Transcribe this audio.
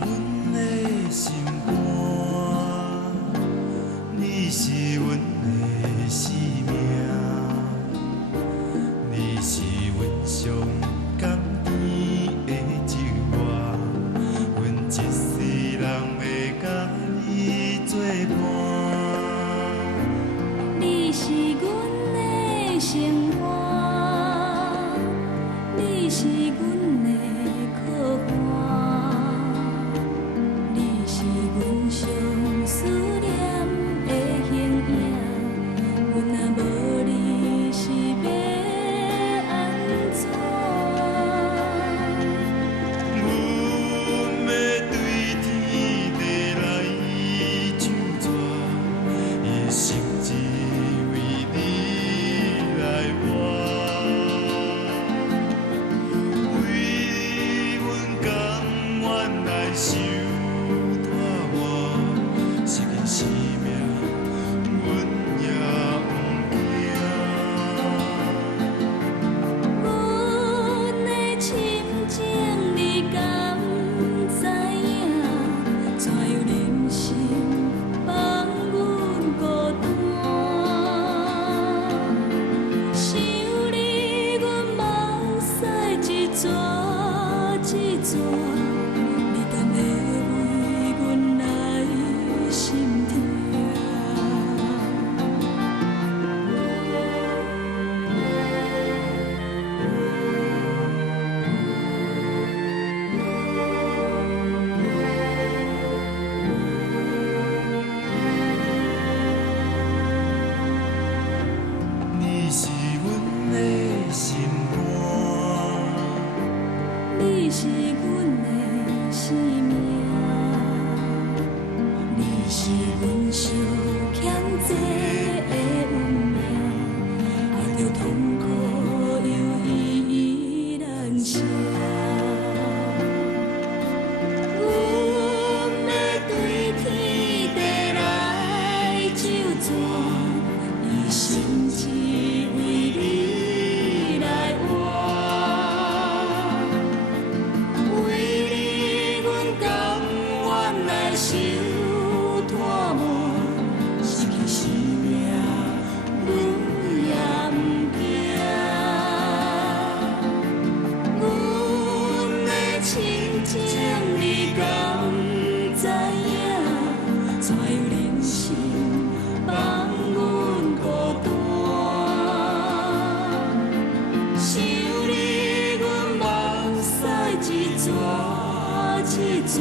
阮的心肝，你是阮的生命，你是阮上甘甜的情歌，阮一世人要甲你作伴。你是阮的生活，你是阮的靠岸，你是阮上思念的形影。阮若无你是要安怎？阮要对天地来唱绝，一生只为你来活。为阮甘愿来受拖磨，失去生命，阮也不惊。阮的深情你敢知影？怎样忍心放阮孤单？想你阮目屎一逝一逝，你等会为阮来心痛。你是阮的心肝，你是阮的生命，你是阮上欠债的运命，爱着痛苦又依依难舍。阮要对天地来求助，一生只为你来活。为你，阮甘愿来受拖磨，失去生命，阮也不惊。阮的深情你敢知影？怎样忍心放阮孤单？想你，阮目屎一逝一逝，